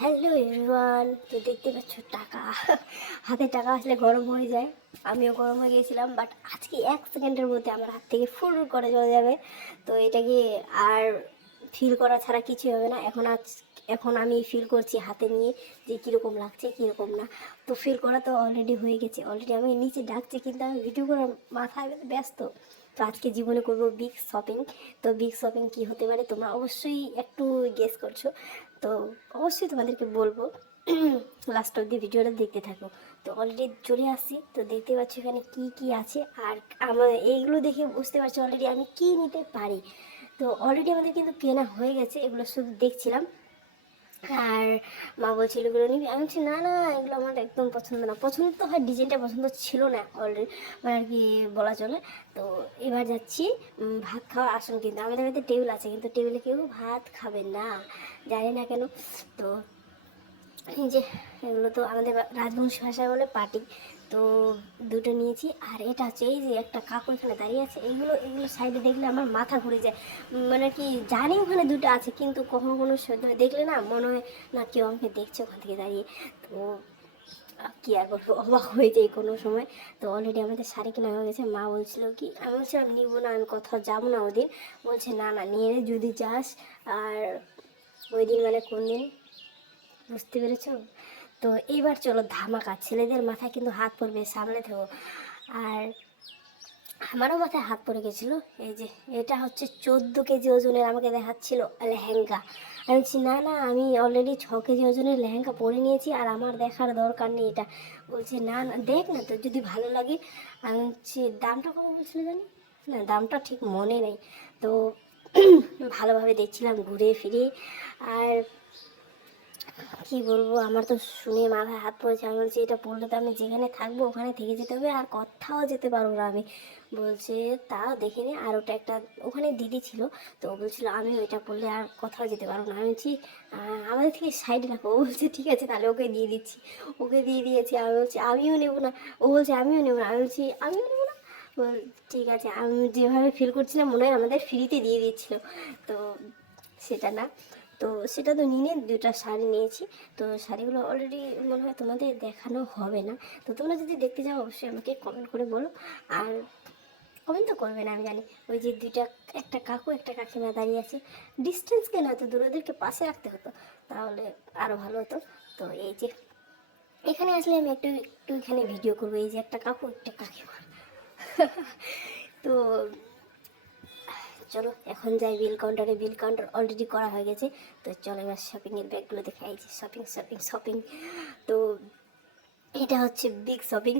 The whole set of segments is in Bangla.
হ্যালো এভরিওয়ান, তো দেখতে পাচ্ছ টাকা হাতে টাকা আসলে গরম হয়ে যায়। আমিও গরম হয়ে গিয়েছিলাম, বাট আজকে 1 সেকেন্ডের মধ্যে আমার হাত থেকে ফুল করে চলে যাবে। তো এটাকে আর ফিল করা ছাড়া কিছুই হবে না। এখন আমি ফিল করছি হাতে নিয়ে যে কীরকম লাগছে কীরকম না। তো ফিল করা তো অলরেডি হয়ে গেছে, অলরেডি আমি নিচে ডাকছি, কিন্তু আমি ভিডিও করার মাথায় ব্যস্ত। তো আজকে জীবনে করবো বিগ শপিং। তো বিগ শপিং কী হতে পারে তোমরা অবশ্যই একটু গেস করছো। তো অবশ্যই তোমাদেরকে বলবো, লাস্ট অব্দি ভিডিওটা দেখতে থাকো। তো অলরেডি চলে আসছি, তো দেখতে পাচ্ছি এখানে কি কি আছে, আর আমার এইগুলো দেখে বুঝতে পারছি অলরেডি আমি কি নিতে পারি। তো অলরেডি আমাদের কিন্তু কেনা হয়ে গেছে, এগুলো শুধু দেখছিলাম। আর মা বলছিল এগুলো নিবি, আমি বলছি না না, এগুলো আমার একদম পছন্দ না। পছন্দ তো হয়, ডিজাইনটা পছন্দ ছিল না অলরেডি, মানে আর কি বলা চলে। তো এবার যাচ্ছি ভাত খাওয়ার আসন, কিন্তু আমাদের বাড়িতে টেবিল আছে, কিন্তু টেবিলে কেউ ভাত খাবে না, জানি না কেন। তো এই যে এগুলো তো আমাদের রাজবংশী ভাষায় বলে পাটি। তো দুটো নিয়েছি। আর এটা হচ্ছে এই যে একটা কাকু এখানে দাঁড়িয়ে আছে, এগুলো এগুলো সাইডে দেখলে আমার মাথা ঘুরে যায়। মানে কি জানি ওখানে দুটো আছে, কিন্তু কখনো কোনো দেখলে না মনে হয় না কেউ আমাকে দেখছে ওখান থেকে দাঁড়িয়ে। তো কী আর বলবো, অবাক হয়ে যাই কোনো সময়। তো অলরেডি আমাদের শাড়ি কেনা হয়ে গেছে। মা বলছিল কি, আমি বলছিলাম নিবো না, আমি কোথাও যাবো না ওদিন। বলছে না না নিয়ে নে যদি যাস। আর ওই দিন মানে কোন দিন বুঝতে পেরেছো? তো এইবার চলো ধামাকা, ছেলেদের মাথায় কিন্তু হাত পড়বে, সামনে থেকো। আর আমারও মাথায় হাত পড়ে গেছিলো। এই যে এটা হচ্ছে 14 কেজি ওজনের, আমাকে দেখাচ্ছিল লেহেঙ্গা। আমি বলছি না না, আমি অলরেডি 6 কেজি ওজনের লেহেঙ্গা পরে নিয়েছি, আর আমার দেখার দরকার নেই এটা। বলছে না না দেখ না, তো যদি ভালো লাগে। আমি হচ্ছে দামটা কত বলছিল জানি না, দামটা ঠিক মনে নেই। তো ভালোভাবে দেখছিলাম ঘুরে ফিরে। আর কি বলবো, আমার তো শুনে মাথায় হাত পড়েছে। আমি বলছি এটা পড়লে তো আমি যেখানে থাকবো ওখানে থেকে যেতে হবে, আর কোথাও যেতে পারবো না আমি। বলছে তাও দেখে নে। আর ওটা একটা ওখানে দিদি ছিল, তো ও বলছিল আমি ওইটা পড়লে আর কোথাও যেতে পারবো না। আমি বলছি আমাদের থেকে সাইড রাখো। ও বলছে ঠিক আছে তাহলে ওকে দিয়ে দিচ্ছি। ওকে দিয়ে দিয়েছি। আমি বলছি আমিও নেবো না। ও বলছে আমিও নেবো না। আমি বলছি আমিও নেবো না। ঠিক আছে, আমি যেভাবে ফিল করছিলাম মনে হয় আমাদের ফ্রিতে দিয়ে দিচ্ছিল। তো সেটা না, তো সেটা তো নিয়ে দুটা শাড়ি নিয়েছি। তো শাড়িগুলো অলরেডি মনে হয় তোমাদের দেখানো হবে না। তো তোমরা যদি দেখতে যাও অবশ্যই আমাকে কমেন্ট করে বলো। আর কমেন্ট তো করবে না আমি জানি। ওই যে দুইটা, একটা কাকু একটা কাকিমা দাঁড়িয়ে আছে, ডিস্টেন্স কেন হতো, দূর ওদেরকে পাশে রাখতে হতো, তাহলে আরও ভালো হতো। তো এই যে এখানে আসলে আমি একটু একটু এখানে ভিডিও করবো। এই যে একটা কাকু একটা কাকিমা। তো চলো এখন যাই বিল কাউন্টারে। বিল কাউন্টার অলরেডি করা হয়ে গেছে। তো চলো এবার শপিংয়ের ব্যাগগুলো দেখাই, যে শপিং শপিং শপিং। তো এটা হচ্ছে বিগ শপিং।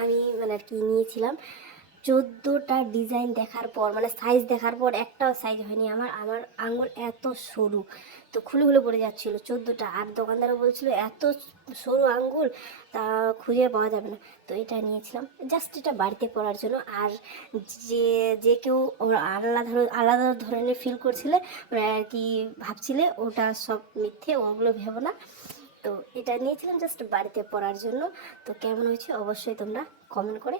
আমি মানে আর কি নিয়েছিলাম 14টা ডিজাইন দেখার পর, মানে সাইজ দেখার পর একটাও সাইজ হয়নি আমার। আমার আঙুল এত সরু, তো খুলে খুলে পড়ে যাচ্ছিলো 14টা। আর দোকানদারও বলছিল এত সরু আঙ্গুল তা খুঁজে পাওয়া যাবে না। তো এটা নিয়েছিলাম জাস্ট এটা বাড়িতে পরার জন্য। আর যে যে কেউ আলাদা ধরনের ফিল করছিলে, মানে আর কি ভাবছিলে ওটা সব মিথ্যে, ওগুলো ভেবো না। তো এটা নিয়েছিলাম জাস্ট বাড়িতে পরার জন্য। তো কেমন হয়েছে অবশ্যই তোমরা কমেন্ট করে